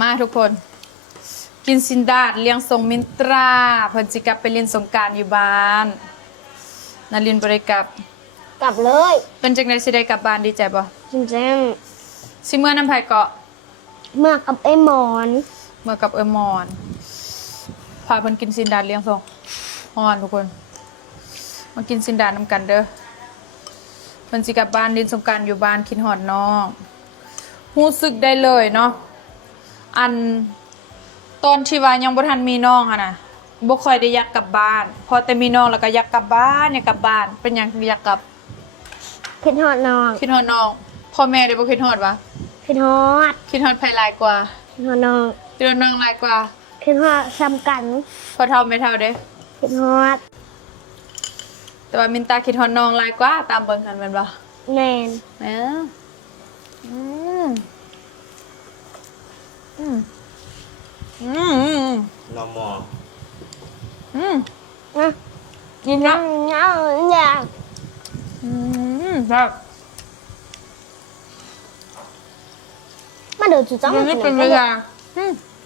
มาทุกคนกินซินดาดเลี้ยงส่งมินตราเพิ่นสิกลับไปเล่นสงกรานต์อยู่บ้านนารินบ่ได้กลับกลับเลยเป็นจังได๋สิได้กลับบ้านดีใจบ่จริงสิเมื่อน้ำไผเกาะๆเมื่อกับไอ้หมอน เมื่อกับมอนพาเพิ่นกินซินดาดเลี้ยงส่งฮ้อนทุกคนมากินซินดาดนำกันเด้อเพิ่นสิกลับบ้านเล่นสงกรานต์อยู่บ้านคิดฮอดน้องรู้สึกได้เลยเนาะอันตอนที่ว่ายังบ่ทันมีน้องอะนะบ่ค่อยได้อยากกลับบ้านพอแต่มีน้องแล้วก็อยากกลับบ้านอยากกลับบ้านเป็นหยังอยากกลับคิดฮอดน้องคิดฮอดน้องพ่อแม่ได้บ่คิดฮอดวะคิดฮอดคิดฮอดไผหลายกว่าคิดฮอดน้องคิดฮอดน้องหลายกว่าคิดฮอดซ้ำกันพอเท่าไม่เท่าเด้คิดฮอดแต่ว่ามินตาคิดฮอดน้องหลายกว่าตามเบิ่งกันแม่นบ่แม่นแม่อืมอืมนอมอนะกินนะอยากครับ มาดูจุดจ้องมันนี่เป็นเวลา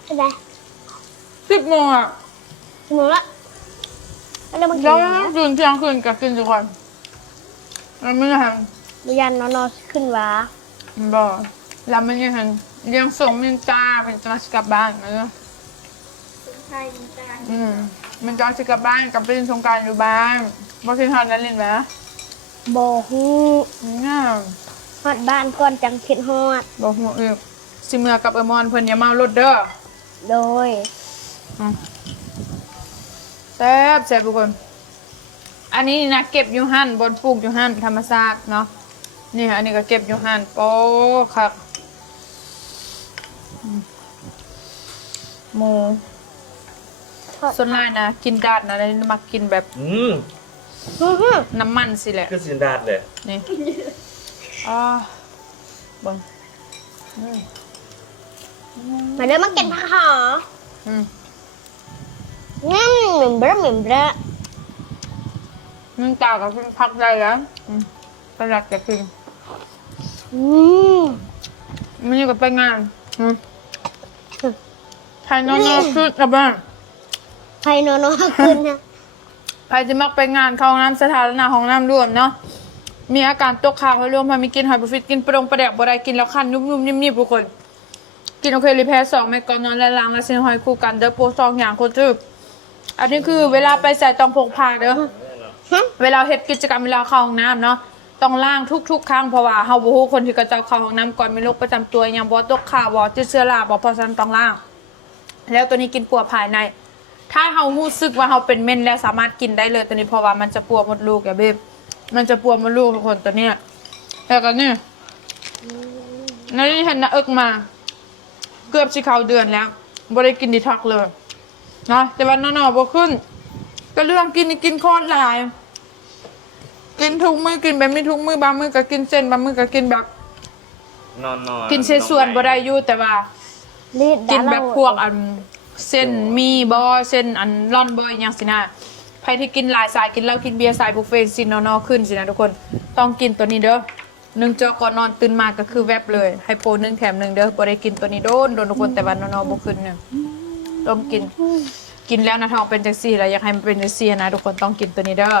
อะไร10 โมงอ่ะ10 โมงละแล้วมากินแล้วตื่นเที่ยงคืนกับกินทุกคนแล้วไม่ทันยันนอนขึ้นวะบ่แล้วมันยังทันเลี้ยงส่งมินตาเป็นจะกลับบ้านนะมันจะกลับบ้านกับเป็นสงกรานต์อยู่บ้านบ่คิดฮอดนั้นเล่นไหมบ่ฮู้ฮอดบ้านก่อนจังคิดฮอดบ่ฮู้อีกสิเมื่อกับมอนเพิ่นอย่าเมารถเด้อโดยแซ่บทุกคนอันนี้นะเก็บอยู่หั่นบนปลูกอยู่หั่นธรรมชาติเนาะนี่อันนี้ก็เก็บอยู่หั่นโป๊ครับหมูส่วนลายนะกินดาดนะนี่มักกินแบบน้ำมันสิแหละคือสินดาดเลยนี่บังมาเด้อมากินผักหอเหม็นเบ้อมึงตากับกินผักได้แล้วประหลัดจะกินมันอยู่กับไปงานใครนอนขึ้นกับบ้านใครนอนขึ้นนะใครจะมักไปงานเข้าห้องน้ำสถานห้องน้ำรวมเนาะมีอาการตกค้างไว้รวมพอมีกินหอยบุฟเฟ่กินปรุงประเดกบ่ได้กินแล้วคันนุ่มๆนิ่มๆทุกคนกินโอเครีแพร์2เม็ดก่อนนอนและล้างและเส้นหอยคู่กันเด้อโปร2อย่างคนทึบอันนี้คือเวลาไปใส่ต้องพกพาเด้อเวลาเฮ็ดกิจกรรมเวลาเข้าห้องน้ำเนาะต้องล้างทุกๆครั้งเพราะว่าเฮาบ่ฮู้คนที่กระเจ้าเข้าห้องน้ำก่อนมีโรคประจำตัวอย่างบ่ตกค้างบ่ติดเชื้อราบ่เพราะฉะนั้นต้องล้างแล้วตัวนี้กินปัวภายในถ้าเฮารู้สึกว่าเฮาเป็นเม่นแล้วสามารถกินได้เลยตัวนี้เพราะว่ามันจะปัวมดลูกอย่าเบบมันจะปัวมดลูกทุกคนตัวเนี้ยแล้วก็นี่นี่เห็นนะเอิกมาเกือบสิเข้าเดือนแล้วบ่ได้กินดีท็อกเลยเนาะแต่ว่านอนๆบ่ขึ้นก็เรื่องกินโคตรหลายกินทุกมื้อกินแบบไม่ทุกมื้อบางมื้อก็กินเส้นบางมื้อก็กินแบบนอนกินเส้นส่วนบ่ได้อยู่แต่ว่ากินแบบพวกอันเส้นมีบอเส้นอันร่อนบอยอย่างสินะใครที่กินหลายสายกินเหล้ากินเบียร์สายบุฟเฟ่ต์ซินอขึ้นสินะทุกคนต้องกินตัวนี้เด้อ1 จอก่อนนอนตื่นมาก็คือแวบเลยให้โปร1 แถม 1เด้อบ่ได้กินตัวนี้โดนทุกคนแต่ว่านอนบ่ขึ้นเนี่ยต้องกินแล้วนะท้องเป็นจังซี่แล้วอยากให้มันเป็นจังซี่นะทุกคนต้องกินตัวนี้เด้อ